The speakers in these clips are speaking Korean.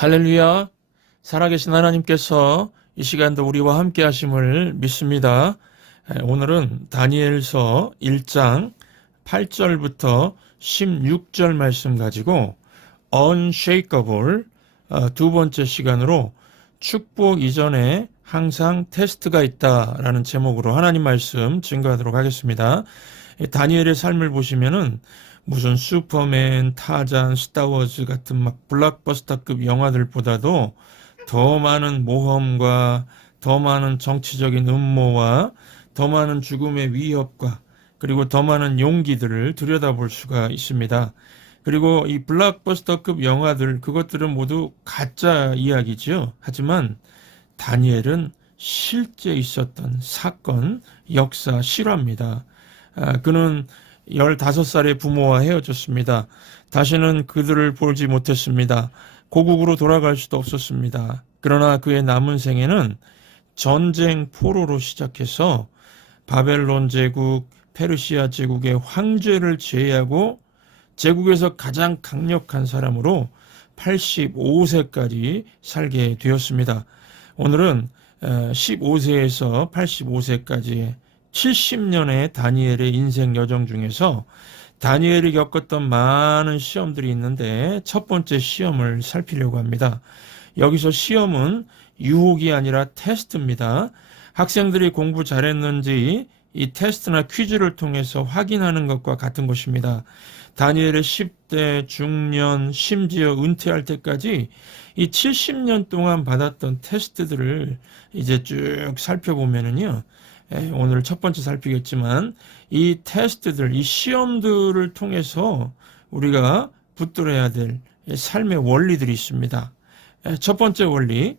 할렐루야. 살아계신 하나님께서 이 시간도 우리와 함께 하심을 믿습니다. 오늘은 다니엘서 1장 8절부터 16절 말씀 가지고 Unshakable 두 번째 시간으로 축복 이전에 항상 테스트가 있다라는 제목으로 하나님 말씀 증거하도록 하겠습니다. 다니엘의 삶을 보시면은 무슨 슈퍼맨, 타잔, 스타워즈 같은 막 블록버스터급 영화들보다도 더 많은 모험과 더 많은 정치적인 음모와 더 많은 죽음의 위협과 그리고 더 많은 용기들을 들여다볼 수가 있습니다. 그리고 이 블록버스터급 영화들 그것들은 모두 가짜 이야기죠. 하지만 다니엘은 실제 있었던 사건, 역사, 실화입니다. 그는 15살의 부모와 헤어졌습니다. 다시는 그들을 보지 못했습니다. 고국으로 돌아갈 수도 없었습니다. 그러나 그의 남은 생애는 전쟁 포로로 시작해서 바벨론 제국, 페르시아 제국의 황제를 제외하고 제국에서 가장 강력한 사람으로 85세까지 살게 되었습니다. 오늘은 15세에서 85세까지의 70년의 다니엘의 인생 여정 중에서 다니엘이 겪었던 많은 시험들이 있는데 첫 번째 시험을 살피려고 합니다. 여기서 시험은 유혹이 아니라 테스트입니다. 학생들이 공부 잘했는지 이 테스트나 퀴즈를 통해서 확인하는 것과 같은 것입니다. 다니엘의 10대, 중년, 심지어 은퇴할 때까지 이 70년 동안 받았던 테스트들을 이제 쭉 살펴보면은요. 오늘 첫 번째 살피겠지만 이 테스트들, 이 시험들을 통해서 우리가 붙들어야 될 삶의 원리들이 있습니다. 첫 번째 원리,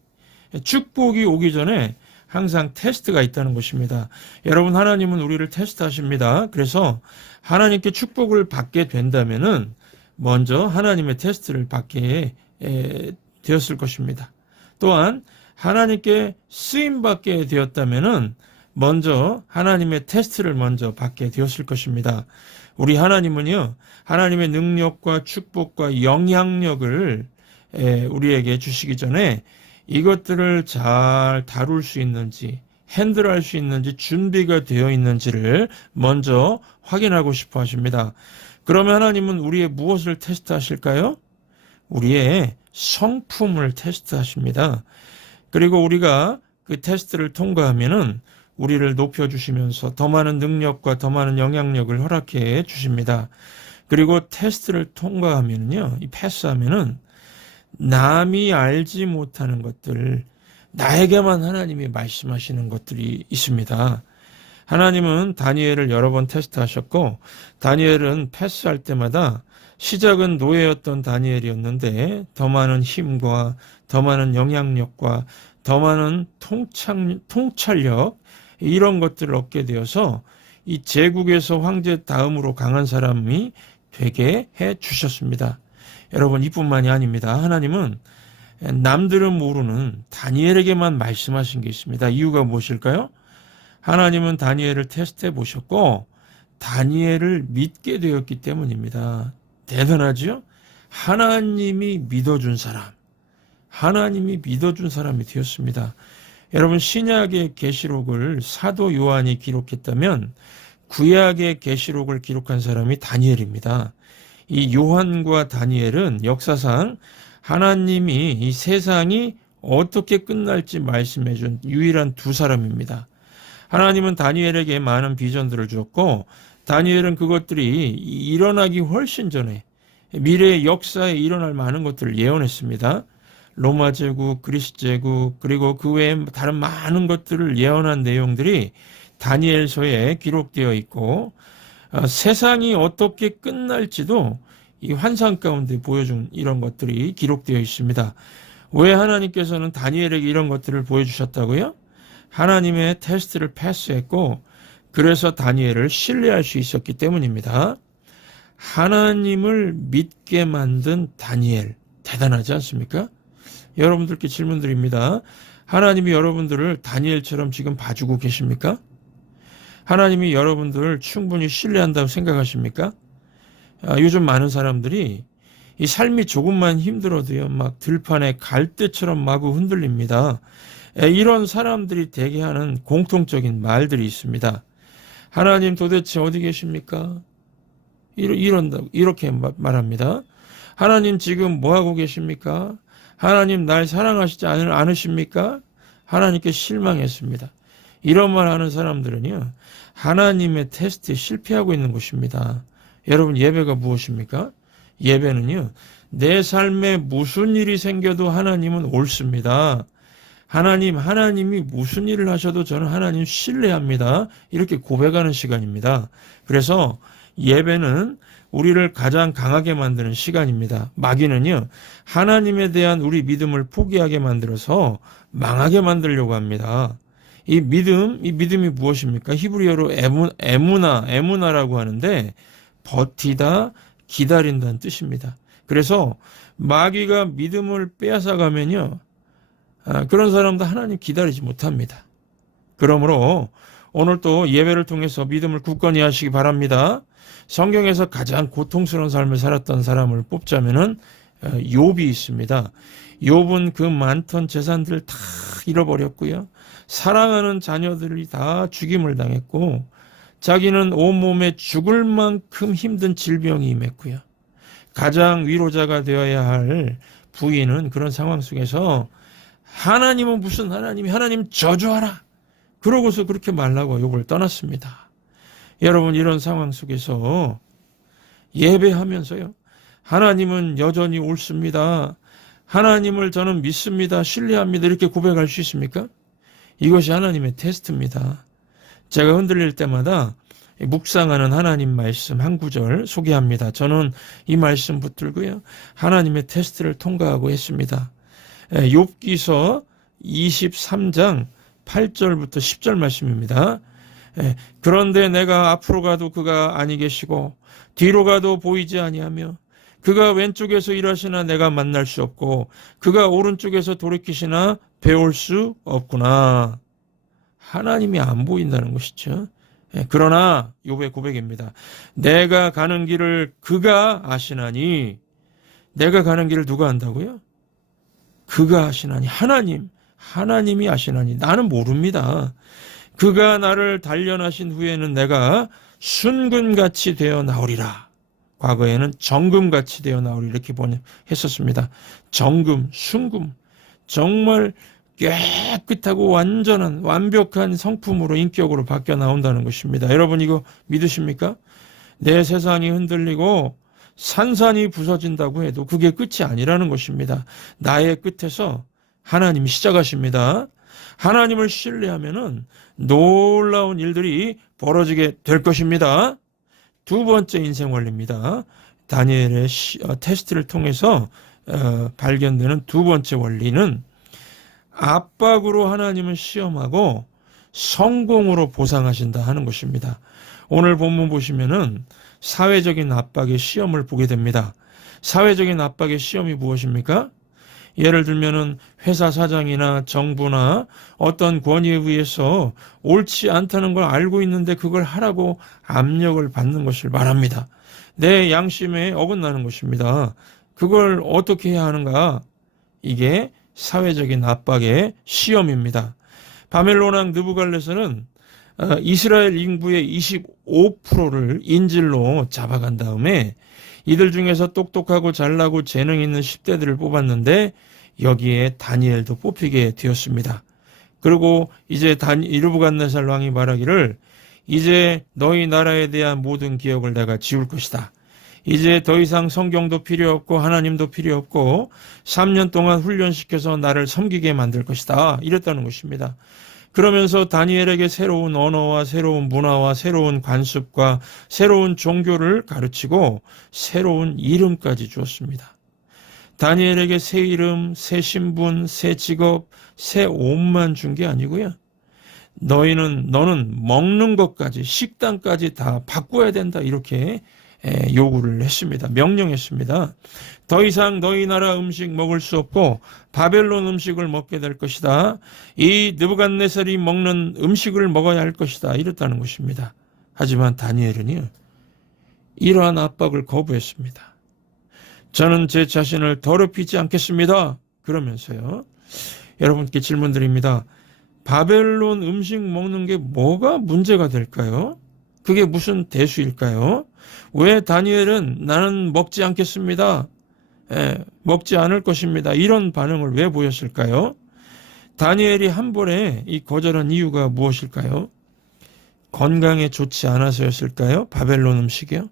축복이 오기 전에 항상 테스트가 있다는 것입니다. 여러분, 하나님은 우리를 테스트하십니다. 그래서 하나님께 축복을 받게 된다면은 먼저 하나님의 테스트를 받게 되었을 것입니다. 또한 하나님께 쓰임 받게 되었다면은 먼저 하나님의 테스트를 먼저 받게 되었을 것입니다. 우리 하나님은요, 하나님의 능력과 축복과 영향력을 우리에게 주시기 전에 이것들을 잘 다룰 수 있는지, 핸들할 수 있는지 준비가 되어 있는지를 먼저 확인하고 싶어 하십니다. 그러면 하나님은 우리의 무엇을 테스트하실까요? 우리의 성품을 테스트하십니다. 그리고 우리가 그 테스트를 통과하면은 우리를 높여주시면서 더 많은 능력과 더 많은 영향력을 허락해 주십니다. 그리고 테스트를 통과하면요, 이 패스하면은 남이 알지 못하는 것들, 나에게만 하나님이 말씀하시는 것들이 있습니다. 하나님은 다니엘을 여러 번 테스트하셨고, 다니엘은 패스할 때마다 시작은 노예였던 다니엘이었는데 더 많은 힘과 더 많은 영향력과 더 많은 통찰력, 이런 것들을 얻게 되어서 이 제국에서 황제 다음으로 강한 사람이 되게 해 주셨습니다. 여러분, 이뿐만이 아닙니다. 하나님은 남들은 모르는 다니엘에게만 말씀하신 게 있습니다. 이유가 무엇일까요? 하나님은 다니엘을 테스트해 보셨고 다니엘을 믿게 되었기 때문입니다. 대단하죠? 하나님이 믿어준 사람, 하나님이 믿어준 사람이 되었습니다. 여러분, 신약의 계시록을 사도 요한이 기록했다면 구약의 계시록을 기록한 사람이 다니엘입니다. 이 요한과 다니엘은 역사상 하나님이 이 세상이 어떻게 끝날지 말씀해준 유일한 두 사람입니다. 하나님은 다니엘에게 많은 비전들을 주었고 다니엘은 그것들이 일어나기 훨씬 전에 미래의 역사에 일어날 많은 것들을 예언했습니다. 로마 제국, 그리스 제국, 그리고 그 외에 다른 많은 것들을 예언한 내용들이 다니엘서에 기록되어 있고 세상이 어떻게 끝날지도 이 환상 가운데 보여준 이런 것들이 기록되어 있습니다. 왜 하나님께서는 다니엘에게 이런 것들을 보여주셨다고요? 하나님의 테스트를 패스했고 그래서 다니엘을 신뢰할 수 있었기 때문입니다. 하나님을 믿게 만든 다니엘, 대단하지 않습니까? 여러분들께 질문드립니다. 하나님이 여러분들을 다니엘처럼 지금 봐주고 계십니까? 하나님이 여러분들을 충분히 신뢰한다고 생각하십니까? 요즘 많은 사람들이 이 삶이 조금만 힘들어도요, 막 들판에 갈대처럼 마구 흔들립니다. 이런 사람들이 대개 하는 공통적인 말들이 있습니다. 하나님 도대체 어디 계십니까? 이렇게 말합니다. 하나님 지금 뭐 하고 계십니까? 하나님 날 사랑하시지 않으십니까? 하나님께 실망했습니다. 이런 말 하는 사람들은요, 하나님의 테스트에 실패하고 있는 것입니다. 여러분, 예배가 무엇입니까? 예배는요, 내 삶에 무슨 일이 생겨도 하나님은 옳습니다. 하나님이 무슨 일을 하셔도 저는 하나님 신뢰합니다. 이렇게 고백하는 시간입니다. 그래서 예배는 우리를 가장 강하게 만드는 시간입니다. 마귀는요, 하나님에 대한 우리 믿음을 포기하게 만들어서 망하게 만들려고 합니다. 이 믿음이 무엇입니까? 히브리어로 에무나라고 하는데 버티다, 기다린다는 뜻입니다. 그래서 마귀가 믿음을 빼앗아가면요, 그런 사람도 하나님 기다리지 못합니다. 그러므로 오늘 또 예배를 통해서 믿음을 굳건히 하시기 바랍니다. 성경에서 가장 고통스러운 삶을 살았던 사람을 뽑자면은 욥이 있습니다. 욥은 그 많던 재산들을 다 잃어버렸고요. 사랑하는 자녀들이 다 죽임을 당했고, 자기는 온몸에 죽을 만큼 힘든 질병이 임했고요. 가장 위로자가 되어야 할 부인은 그런 상황 속에서 하나님은 무슨 하나님 저주하라, 그러고서 그렇게 말라고 욥을 떠났습니다. 여러분, 이런 상황 속에서 예배하면서요, 하나님은 여전히 옳습니다, 하나님을 저는 믿습니다, 신뢰합니다, 이렇게 고백할 수 있습니까? 이것이 하나님의 테스트입니다. 제가 흔들릴 때마다 묵상하는 하나님 말씀 한 구절 소개합니다. 저는 이 말씀 붙들고요, 하나님의 테스트를 통과하고 했습니다. 욥기서 23장 8절부터 10절 말씀입니다. 그런데 내가 앞으로 가도 그가 아니 계시고 뒤로 가도 보이지 아니하며 그가 왼쪽에서 일하시나 내가 만날 수 없고 그가 오른쪽에서 돌이키시나 배울 수 없구나. 하나님이 안 보인다는 것이죠. 그러나 욥의 고백입니다. 내가 가는 길을 그가 아시나니. 내가 가는 길을 누가 안다고요? 그가 아시나니. 하나님이 아시나니. 나는 모릅니다. 그가 나를 단련하신 후에는 내가 순금같이 되어 나오리라. 과거에는 정금같이 되어 나오리라 이렇게 했었습니다. 정금, 순금, 정말 깨끗하고 완벽한 성품으로, 인격으로 바뀌어 나온다는 것입니다. 여러분, 이거 믿으십니까? 내 세상이 흔들리고 산산이 부서진다고 해도 그게 끝이 아니라는 것입니다. 나의 끝에서 하나님이 시작하십니다. 하나님을 신뢰하면은 놀라운 일들이 벌어지게 될 것입니다. 두 번째 인생 원리입니다. 다니엘의 테스트를 통해서 발견되는 두 번째 원리는 압박으로 하나님을 시험하고 성공으로 보상하신다 하는 것입니다. 오늘 본문 보시면은 사회적인 압박의 시험을 보게 됩니다. 사회적인 압박의 시험이 무엇입니까? 예를 들면은 회사 사장이나 정부나 어떤 권위에 의해서 옳지 않다는 걸 알고 있는데 그걸 하라고 압력을 받는 것을 말합니다. 내 양심에 어긋나는 것입니다. 그걸 어떻게 해야 하는가? 이게 사회적인 압박의 시험입니다. 바벨론 왕 느부갈네살은 이스라엘 인구의 25%를 인질로 잡아간 다음에 이들 중에서 똑똑하고 잘나고 재능 있는 10대들을 뽑았는데 여기에 다니엘도 뽑히게 되었습니다. 그리고 이제 느부갓네살 왕이 말하기를 이제 너희 나라에 대한 모든 기억을 내가 지울 것이다. 이제 더 이상 성경도 필요 없고 하나님도 필요 없고 3년 동안 훈련시켜서 나를 섬기게 만들 것이다. 이랬다는 것입니다. 그러면서 다니엘에게 새로운 언어와 새로운 문화와 새로운 관습과 새로운 종교를 가르치고 새로운 이름까지 주었습니다. 다니엘에게 새 이름, 새 신분, 새 직업, 새 옷만 준 게 아니고요. 너는 먹는 것까지, 식단까지 다 바꿔야 된다. 이렇게 요구를 했습니다. 명령했습니다. 더 이상 너희 나라 음식 먹을 수 없고 바벨론 음식을 먹게 될 것이다. 이 느부갓네살이 먹는 음식을 먹어야 할 것이다. 이랬다는 것입니다. 하지만 다니엘은요, 이러한 압박을 거부했습니다. 저는 제 자신을 더럽히지 않겠습니다. 그러면서요. 여러분께 질문드립니다. 바벨론 음식 먹는 게 뭐가 문제가 될까요? 그게 무슨 대수일까요? 왜 다니엘은 나는 먹지 않겠습니다. 먹지 않을 것입니다. 이런 반응을 왜 보였을까요? 다니엘이 한 번에 이 거절한 이유가 무엇일까요? 건강에 좋지 않아서였을까요? 바벨론 음식이요?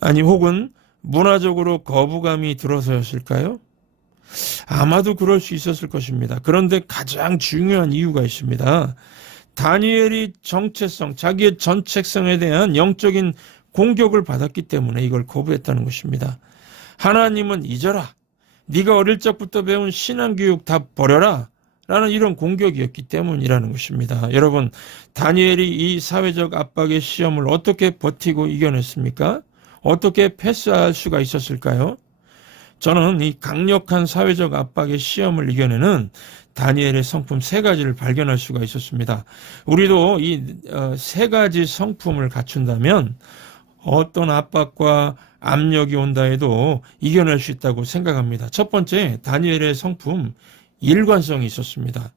아니 혹은 문화적으로 거부감이 들어서였을까요? 아마도 그럴 수 있었을 것입니다. 그런데 가장 중요한 이유가 있습니다. 다니엘이 정체성, 자기의 전체성에 대한 영적인 공격을 받았기 때문에 이걸 거부했다는 것입니다. 하나님은 잊어라. 네가 어릴 적부터 배운 신앙교육 다 버려라. 라는 이런 공격이었기 때문이라는 것입니다. 여러분, 다니엘이 이 사회적 압박의 시험을 어떻게 버티고 이겨냈습니까? 어떻게 패스할 수가 있었을까요? 저는 이 강력한 사회적 압박의 시험을 이겨내는 다니엘의 성품 세 가지를 발견할 수가 있었습니다. 우리도 이 세 가지 성품을 갖춘다면 어떤 압박과 압력이 온다 해도 이겨낼 수 있다고 생각합니다. 첫 번째, 다니엘의 성품, 일관성이 있었습니다.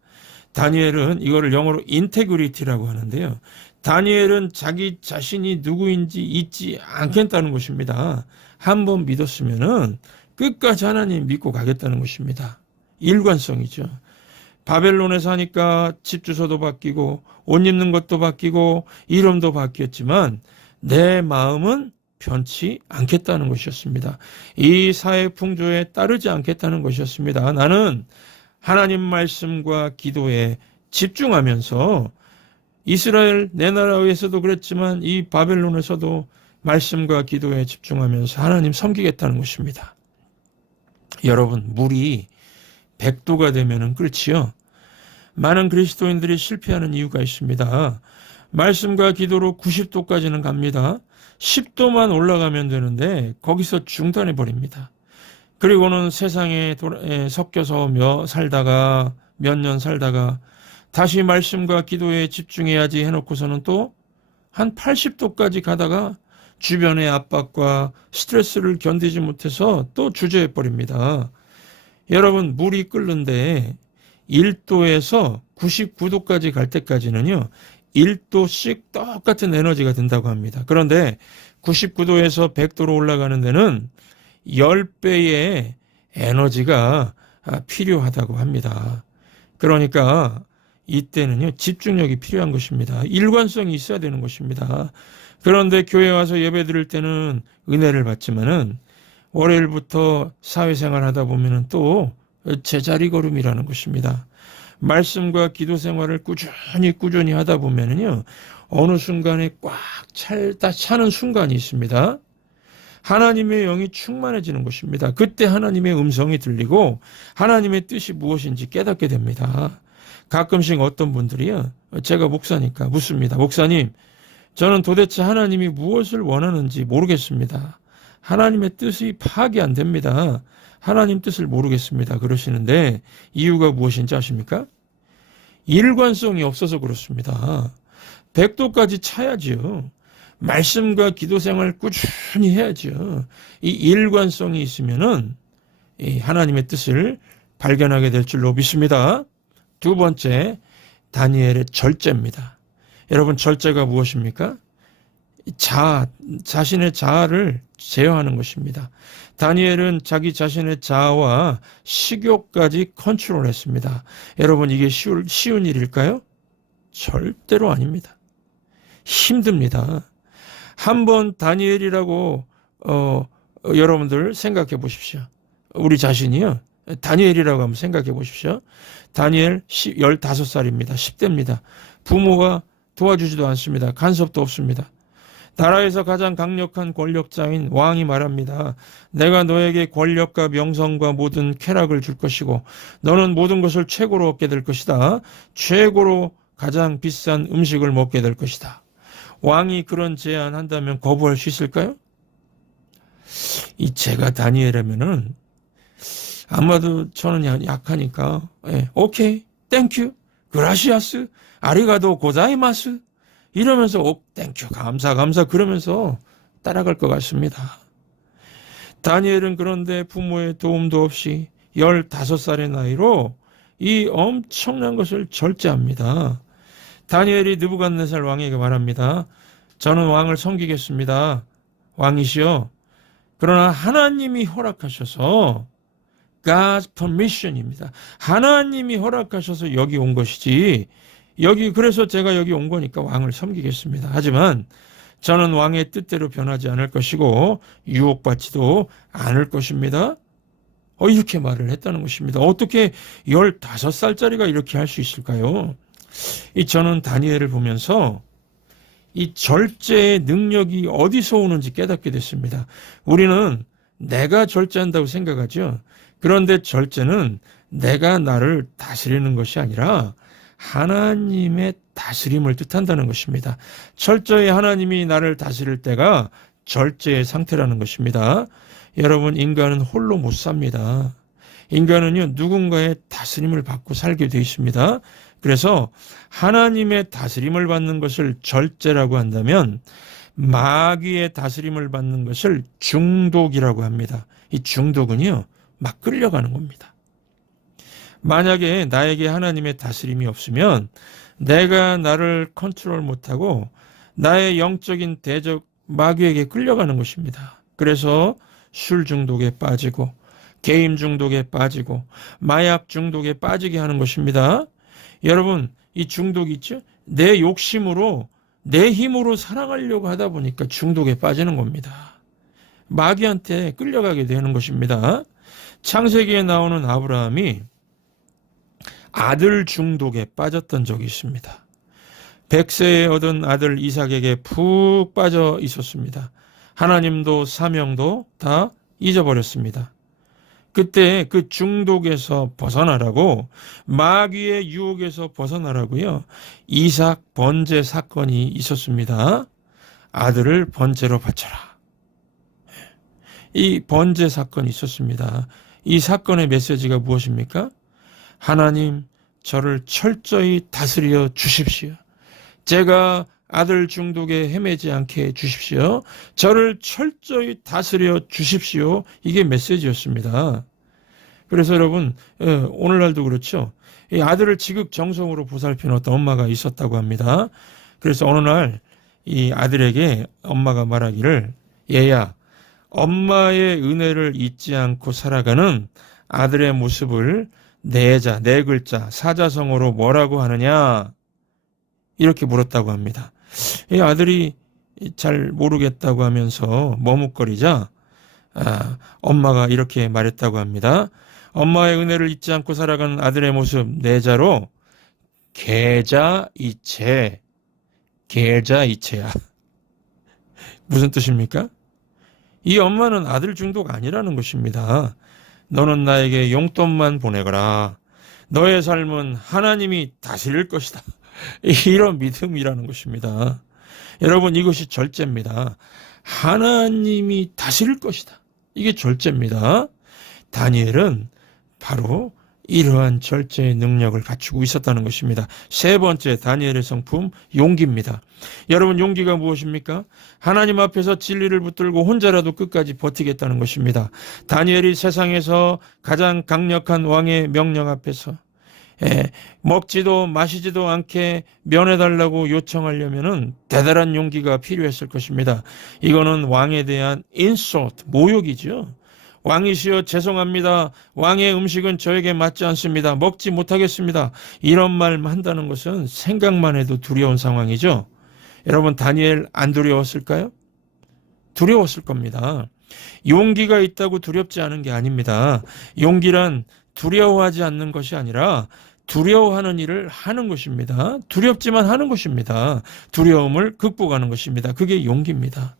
다니엘은 이거를 영어로 인테그리티라고 하는데요. 다니엘은 자기 자신이 누구인지 잊지 않겠다는 것입니다. 한번 믿었으면은 끝까지 하나님 믿고 가겠다는 것입니다. 일관성이죠. 바벨론에 사니까 집 주소도 바뀌고 옷 입는 것도 바뀌고 이름도 바뀌었지만 내 마음은 변치 않겠다는 것이었습니다. 이 사회 풍조에 따르지 않겠다는 것이었습니다. 나는 하나님 말씀과 기도에 집중하면서 이스라엘 내 나라에서도 그랬지만 이 바벨론에서도 말씀과 기도에 집중하면서 하나님 섬기겠다는 것입니다. 여러분, 물이 100도가 되면은 그렇지요. 많은 그리스도인들이 실패하는 이유가 있습니다. 말씀과 기도로 90도까지는 갑니다. 10도만 올라가면 되는데 거기서 중단해 버립니다. 그리고는 세상에 섞여서 살다가 몇 년 살다가 다시 말씀과 기도에 집중해야지 해놓고서는 또 한 80도까지 가다가 주변의 압박과 스트레스를 견디지 못해서 또 주저해 버립니다. 여러분, 물이 끓는데 1도에서 99도까지 갈 때까지는요, 1도씩 똑같은 에너지가 된다고 합니다. 그런데 99도에서 100도로 올라가는 데는 10배의 에너지가 필요하다고 합니다. 그러니까 이때는요, 집중력이 필요한 것입니다. 일관성이 있어야 되는 것입니다. 그런데 교회 와서 예배 드릴 때는 은혜를 받지만은 월요일부터 사회생활 하다 보면은 또 제자리 걸음이라는 것입니다. 말씀과 기도 생활을 꾸준히 하다 보면은요, 어느 순간에 꽉 차는 순간이 있습니다. 하나님의 영이 충만해지는 것입니다. 그때 하나님의 음성이 들리고 하나님의 뜻이 무엇인지 깨닫게 됩니다. 가끔씩 어떤 분들이요, 제가 목사니까 묻습니다. 목사님, 저는 도대체 하나님이 무엇을 원하는지 모르겠습니다. 하나님의 뜻이 파악이 안 됩니다. 하나님 뜻을 모르겠습니다. 그러시는데 이유가 무엇인지 아십니까? 일관성이 없어서 그렇습니다. 100도까지 차야지요. 말씀과 기도 생활 꾸준히 해야죠. 이 일관성이 있으면은 이 하나님의 뜻을 발견하게 될 줄로 믿습니다. 두 번째, 다니엘의 절제입니다. 여러분, 절제가 무엇입니까? 자신의 자아를 제어하는 것입니다. 다니엘은 자기 자신의 자아와 식욕까지 컨트롤했습니다. 여러분, 이게 쉬운 일일까요? 절대로 아닙니다. 힘듭니다. 한번 다니엘이라고 여러분들 생각해 보십시오. 우리 자신이요, 다니엘이라고 한번 생각해 보십시오. 다니엘 15살입니다. 10대입니다. 부모가 도와주지도 않습니다. 간섭도 없습니다. 나라에서 가장 강력한 권력자인 왕이 말합니다. 내가 너에게 권력과 명성과 모든 쾌락을 줄 것이고 너는 모든 것을 최고로 얻게 될 것이다. 최고로 가장 비싼 음식을 먹게 될 것이다. 왕이 그런 제안한다면 거부할 수 있을까요? 제가 다니엘이면은 아마도 저는 약하니까 오케이, 땡큐, 그라시아스, 아리가도 고자이마스 이러면서 땡큐, 감사 그러면서 따라갈 것 같습니다. 다니엘은 그런데 부모의 도움도 없이 15살의 나이로 이 엄청난 것을 절제합니다. 다니엘이 느부갓네살 왕에게 말합니다. 저는 왕을 섬기겠습니다. 왕이시여. 그러나 하나님이 허락하셔서 God's permission입니다. 하나님이 허락하셔서 여기 온 것이지 그래서 제가 여기 온 거니까 왕을 섬기겠습니다. 하지만 저는 왕의 뜻대로 변하지 않을 것이고 유혹받지도 않을 것입니다. 이렇게 말을 했다는 것입니다. 어떻게 15살짜리가 이렇게 할 수 있을까요? 저는 다니엘을 보면서 이 절제의 능력이 어디서 오는지 깨닫게 됐습니다. 우리는 내가 절제한다고 생각하죠. 그런데 절제는 내가 나를 다스리는 것이 아니라 하나님의 다스림을 뜻한다는 것입니다. 철저히 하나님이 나를 다스릴 때가 절제의 상태라는 것입니다. 여러분, 인간은 홀로 못 삽니다. 인간은요, 누군가의 다스림을 받고 살게 되어 있습니다. 그래서 하나님의 다스림을 받는 것을 절제라고 한다면 마귀의 다스림을 받는 것을 중독이라고 합니다. 이 중독은요, 막 끌려가는 겁니다. 만약에 나에게 하나님의 다스림이 없으면 내가 나를 컨트롤 못하고 나의 영적인 대적 마귀에게 끌려가는 것입니다. 그래서 술 중독에 빠지고 게임 중독에 빠지고 마약 중독에 빠지게 하는 것입니다. 여러분, 이 중독 있죠? 내 욕심으로 내 힘으로 살아가려고 하다 보니까 중독에 빠지는 겁니다. 마귀한테 끌려가게 되는 것입니다. 창세기에 나오는 아브라함이 아들 중독에 빠졌던 적이 있습니다. 100세에 얻은 아들 이삭에게 푹 빠져 있었습니다. 하나님도 사명도 다 잊어버렸습니다. 그때 그 중독에서 벗어나라고, 마귀의 유혹에서 벗어나라고요, 이삭 번제 사건이 있었습니다. 아들을 번제로 바쳐라. 이 번제 사건이 있었습니다. 이 사건의 메시지가 무엇입니까? 하나님, 저를 철저히 다스려 주십시오. 제가 아들 중독에 헤매지 않게 해 주십시오. 저를 철저히 다스려 주십시오. 이게 메시지였습니다. 그래서 여러분, 오늘날도 그렇죠. 이 아들을 지극정성으로 보살피는 어떤 엄마가 있었다고 합니다. 그래서 어느 날 이 아들에게 엄마가 말하기를, 얘야, 엄마의 은혜를 잊지 않고 살아가는 아들의 모습을 네 글자 사자성어로 뭐라고 하느냐, 이렇게 물었다고 합니다. 이 아들이 잘 모르겠다고 하면서 머뭇거리자 엄마가 이렇게 말했다고 합니다. 엄마의 은혜를 잊지 않고 살아가는 아들의 모습 네 자로 계자이체. 계자이체야. 무슨 뜻입니까? 이 엄마는 아들 중독 아니라는 것입니다. 너는 나에게 용돈만 보내거라. 너의 삶은 하나님이 다스릴 것이다. 이런 믿음이라는 것입니다. 여러분, 이것이 절제입니다. 하나님이 다스릴 것이다. 이게 절제입니다. 다니엘은 바로 이러한 절제의 능력을 갖추고 있었다는 것입니다. 세 번째, 다니엘의 성품, 용기입니다. 여러분, 용기가 무엇입니까? 하나님 앞에서 진리를 붙들고 혼자라도 끝까지 버티겠다는 것입니다. 다니엘이 세상에서 가장 강력한 왕의 명령 앞에서 먹지도 마시지도 않게 면해달라고 요청하려면은 대단한 용기가 필요했을 것입니다. 이거는 왕에 대한 insult, 모욕이죠. 왕이시여 죄송합니다. 왕의 음식은 저에게 맞지 않습니다. 먹지 못하겠습니다. 이런 말 한다는 것은 생각만 해도 두려운 상황이죠. 여러분, 다니엘 안 두려웠을까요? 두려웠을 겁니다. 용기가 있다고 두렵지 않은 게 아닙니다. 용기란 두려워하지 않는 것이 아니라 두려워하는 일을 하는 것입니다. 두렵지만 하는 것입니다. 두려움을 극복하는 것입니다. 그게 용기입니다.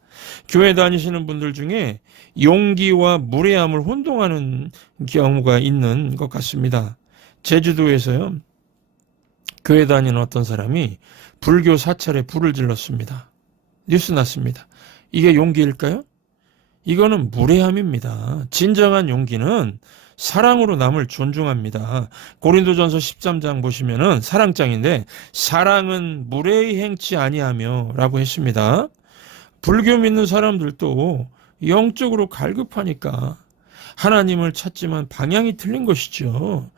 교회 다니시는 분들 중에 용기와 무례함을 혼동하는 경우가 있는 것 같습니다. 제주도에서요, 교회 다니는 어떤 사람이 불교 사찰에 불을 질렀습니다. 뉴스 났습니다. 이게 용기일까요? 이거는 무례함입니다. 진정한 용기는 사랑으로 남을 존중합니다. 고린도전서 13장 보시면은 사랑장인데, 사랑은 무례히 행치 아니하며 라고 했습니다. 불교 믿는 사람들도 영적으로 갈급하니까 하나님을 찾지만 방향이 틀린 것이죠.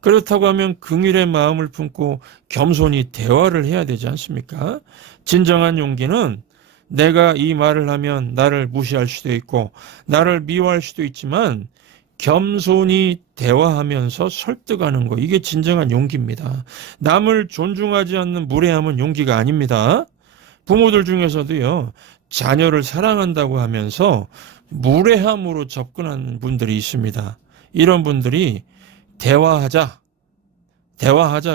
그렇다고 하면 긍휼의 마음을 품고 겸손히 대화를 해야 되지 않습니까? 진정한 용기는 내가 이 말을 하면 나를 무시할 수도 있고 나를 미워할 수도 있지만 겸손히 대화하면서 설득하는 거, 이게 진정한 용기입니다. 남을 존중하지 않는 무례함은 용기가 아닙니다. 부모들 중에서도요, 자녀를 사랑한다고 하면서 무례함으로 접근하는 분들이 있습니다. 이런 분들이 대화하자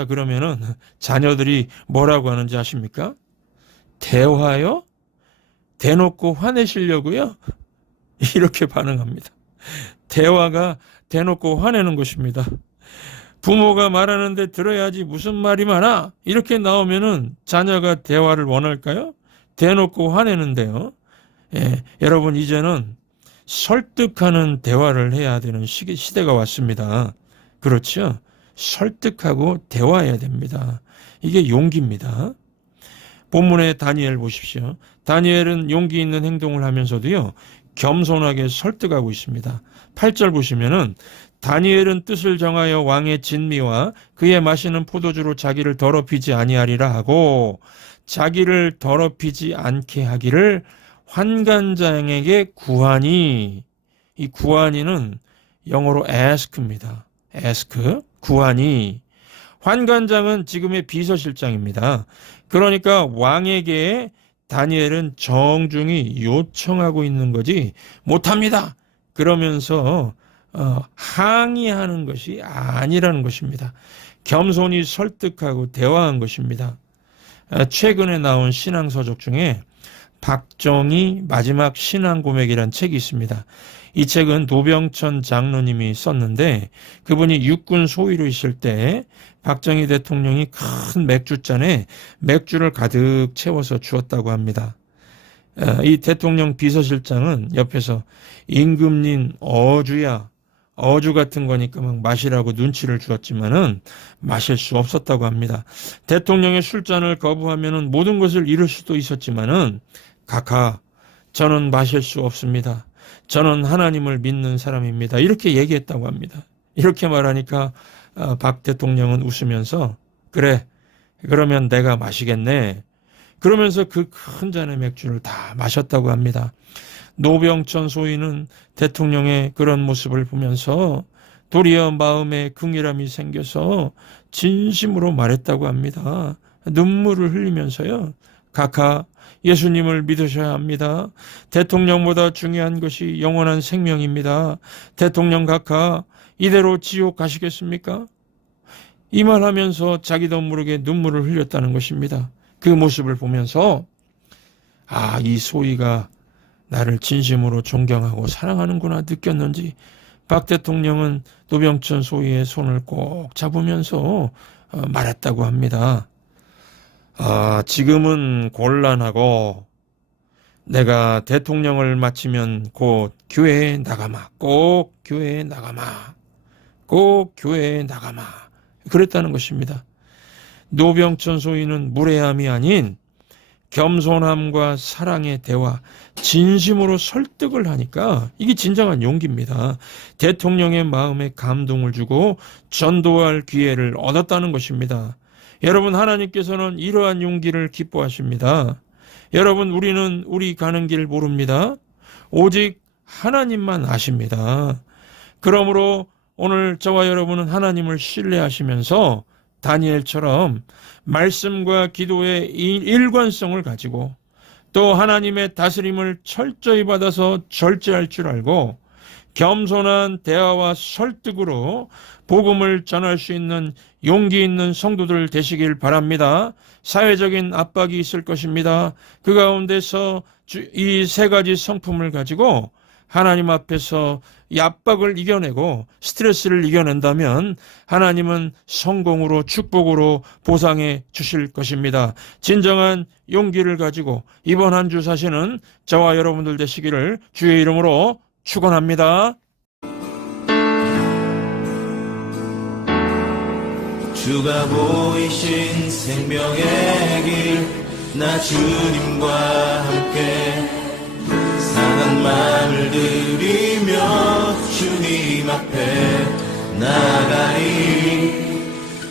그러면은 자녀들이 뭐라고 하는지 아십니까? 대화요? 대놓고 화내시려고요? 이렇게 반응합니다. 대화가 대놓고 화내는 것입니다. 부모가 말하는데 들어야지 무슨 말이 많아? 이렇게 나오면은 자녀가 대화를 원할까요? 대놓고 화내는데요. 여러분, 이제는 설득하는 대화를 해야 되는 시대가 왔습니다. 그렇죠? 설득하고 대화해야 됩니다. 이게 용기입니다. 본문의 다니엘 보십시오. 다니엘은 용기 있는 행동을 하면서도요, 겸손하게 설득하고 있습니다. 8절 보시면은 다니엘은 뜻을 정하여 왕의 진미와 그의 마시는 포도주로 자기를 더럽히지 아니하리라 하고 자기를 더럽히지 않게 하기를 환관장에게 구하니, 이 구하니는 영어로 ask입니다. ask, 구하니. 환관장은 지금의 비서실장입니다. 그러니까 왕에게 다니엘은 정중히 요청하고 있는 거지 못합니다 그러면서 항의하는 것이 아니라는 것입니다. 겸손히 설득하고 대화한 것입니다. 최근에 나온 신앙서적 중에 박정희 마지막 신앙고백이라는 책이 있습니다. 이 책은 노병천 장로님이 썼는데 그분이 육군 소위로 있을 때 박정희 대통령이 큰 맥주잔에 맥주를 가득 채워서 주었다고 합니다. 이 대통령 비서실장은 옆에서 임금님 어주야, 어주 같은 거니까 막 마시라고 눈치를 주었지만은 마실 수 없었다고 합니다. 대통령의 술잔을 거부하면은 모든 것을 잃을 수도 있었지만은 각하, 저는 마실 수 없습니다. 저는 하나님을 믿는 사람입니다. 이렇게 얘기했다고 합니다. 이렇게 말하니까 박 대통령은 웃으면서 그래, 그러면 내가 마시겠네. 그러면서 그 큰 잔의 맥주를 다 마셨다고 합니다. 노병천 소위는 대통령의 그런 모습을 보면서 도리어 마음에 긍휼함이 생겨서 진심으로 말했다고 합니다. 눈물을 흘리면서요. 각하, 예수님을 믿으셔야 합니다. 대통령보다 중요한 것이 영원한 생명입니다. 대통령 각하, 이대로 지옥 가시겠습니까? 이 말하면서 자기도 모르게 눈물을 흘렸다는 것입니다. 그 모습을 보면서 이 소위가 나를 진심으로 존경하고 사랑하는구나 느꼈는지 박 대통령은 노병천 소위의 손을 꼭 잡으면서 말했다고 합니다. 지금은 곤란하고 내가 대통령을 마치면 곧 교회에 나가마. 꼭 교회에 나가마. 꼭 교회에 나가마. 그랬다는 것입니다. 노병천 소위는 무례함이 아닌 겸손함과 사랑의 대화, 진심으로 설득을 하니까 이게 진정한 용기입니다. 대통령의 마음에 감동을 주고 전도할 기회를 얻었다는 것입니다. 여러분, 하나님께서는 이러한 용기를 기뻐하십니다. 여러분, 우리는 우리 가는 길 모릅니다. 오직 하나님만 아십니다. 그러므로 오늘 저와 여러분은 하나님을 신뢰하시면서 다니엘처럼 말씀과 기도의 일관성을 가지고 또 하나님의 다스림을 철저히 받아서 절제할 줄 알고 겸손한 대화와 설득으로 복음을 전할 수 있는 용기 있는 성도들 되시길 바랍니다. 사회적인 압박이 있을 것입니다. 그 가운데서 이 세 가지 성품을 가지고 하나님 앞에서 이 압박을 이겨내고 스트레스를 이겨낸다면 하나님은 성공으로 축복으로 보상해 주실 것입니다. 진정한 용기를 가지고 이번 한 주 사시는 저와 여러분들 되시기를 주의 이름으로 축원합니다. 주가 보이신 생명의 길 나 주님과 함께 상한 마음을 들이며 주님 앞에 나가리.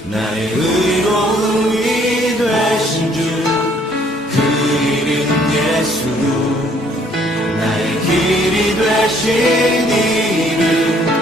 나의 의로움이 되신 주 그 이름 예수, 나의 길이 되신 이름